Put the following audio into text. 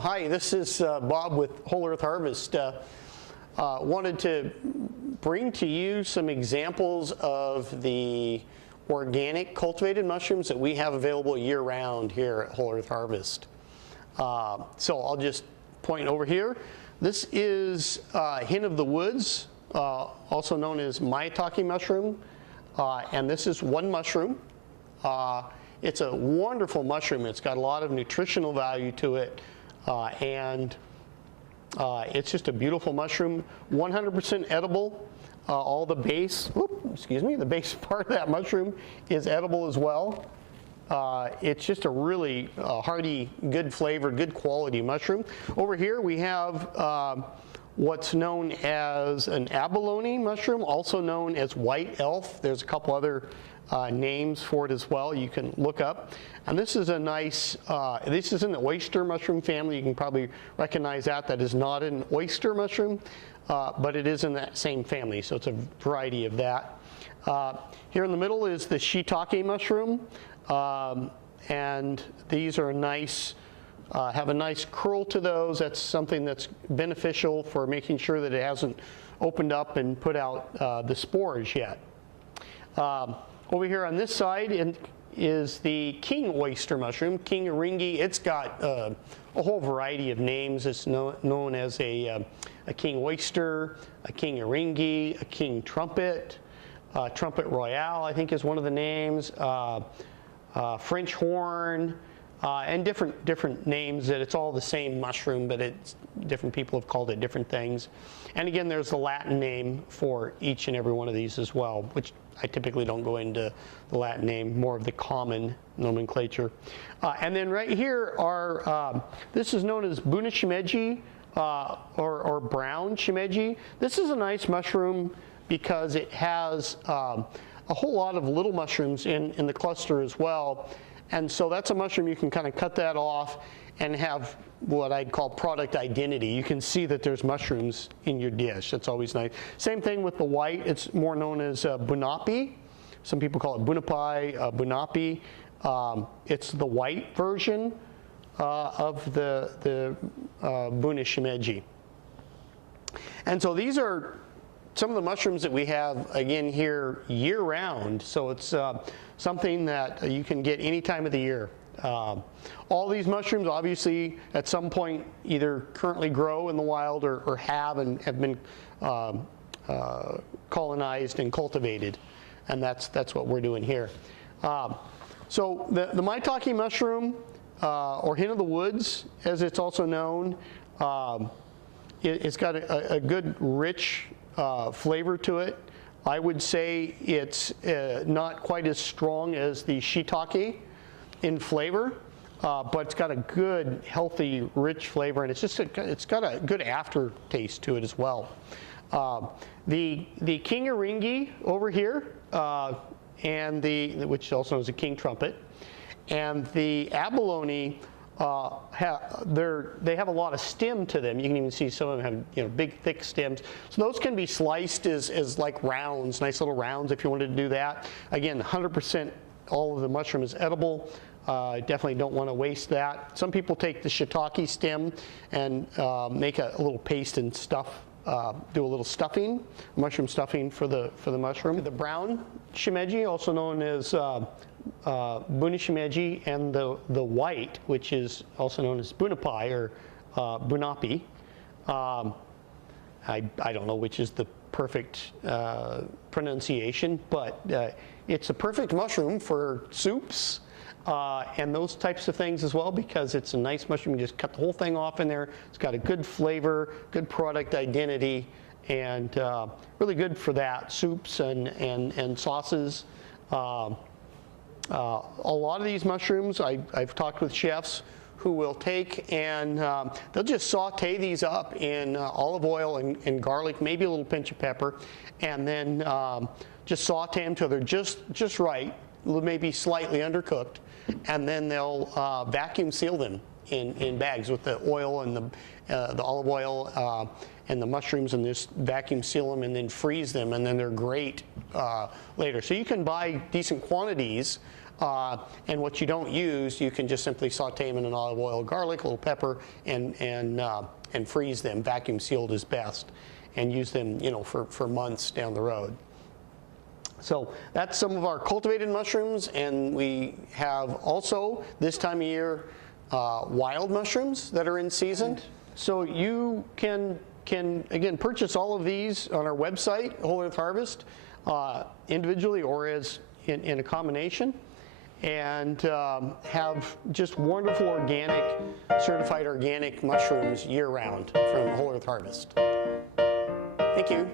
Hi, this is Bob with Whole Earth Harvest. Wanted to bring to you some examples of the organic cultivated mushrooms that we have available year-round here at Whole Earth Harvest. So I'll just point over here. This is Hen of the Woods, also known as miatake mushroom, and this is one mushroom. It's a wonderful mushroom. It's got a lot of nutritional value to it, and it's just a beautiful mushroom. 100% edible. All the base, the base part of that mushroom is edible as well. It's just a really hearty, good flavored, good quality mushroom. Over here we have what's known as an abalone mushroom, also known as white elf. There's a couple other names for it as well you can look up. And this is a nice, this is in the oyster mushroom family. You can probably recognize that. That is not an oyster mushroom, but it is in that same family, so it's a variety of that. Here in the middle is the shiitake mushroom, and these are nice, have a nice curl to those. That's something that's beneficial for making sure that it hasn't opened up and put out the spores yet. Over here on this side is the king oyster mushroom, king eringi. It's got a whole variety of names. It's known as a king oyster, a king eringi, a king trumpet, trumpet royale, I think is one of the names, French horn, and different names. That it's all the same mushroom, but it's different people have called it different things. And again, there's the Latin name for each and every one of these as well, which I typically don't go into the Latin name, more of the common nomenclature. And then right here are, this is known as Buna shimeji, or brown shimeji. This is a nice mushroom because it has a whole lot of little mushrooms in the cluster as well. And so that's a mushroom you can kind of cut that off and have what I'd call product identity. You can see that there's mushrooms in your dish. That's always nice. Same thing with the white. It's more known as bunapi. Some people call it bunapi, bunapi. It's the white version of the Buna shimeji. And so these are some of the mushrooms that we have, again, here year-round. So it's something that you can get any time of the year. All these mushrooms, obviously, at some point either currently grow in the wild or have and have been colonized and cultivated. And that's what we're doing here. So the miatake mushroom, or hen of the woods, as it's also known, it's got a good, rich flavor to it. I would say it's not quite as strong as the shiitake in flavor, but it's got a good, healthy, rich flavor, and it's got a good aftertaste to it as well. The king eringi over here, and which also known as a king trumpet, and the abalone, they have a lot of stem to them. You can even see some of them have big, thick stems. So those can be sliced as like rounds, nice little rounds if you wanted to do that. Again, 100% all of the mushroom is edible. Definitely don't want to waste that. Some people take the shiitake stem and make a little paste and stuff, do a little stuffing, mushroom stuffing for the mushroom. The brown shimeji, also known as Buna shimeji, and the white, which is also known as bunapi or bunapi. I don't know which is the perfect pronunciation, but it's a perfect mushroom for soups and those types of things as well, because it's a nice mushroom. You just cut the whole thing off in there. It's got a good flavor, good product identity, and really good for that, soups and sauces. A lot of these mushrooms, I've talked with chefs who will take and they'll just saute these up in olive oil and garlic, maybe a little pinch of pepper, and then just saute them till they're just right, maybe slightly undercooked, and then they'll vacuum seal them in bags with the oil and the olive oil and the mushrooms, and just vacuum seal them and then freeze them, and then they're great later. So you can buy decent quantities And what you don't use, you can just simply saute them in an olive oil, garlic, a little pepper, and freeze them. Vacuum sealed is best, and use them, you know, for months down the road. So that's some of our cultivated mushrooms, and we have also this time of year wild mushrooms that are in season. So you can again purchase all of these on our website, Whole Earth Harvest, individually or as in a combination, and have just wonderful organic, certified organic mushrooms year round from Whole Earth Harvest. Thank you.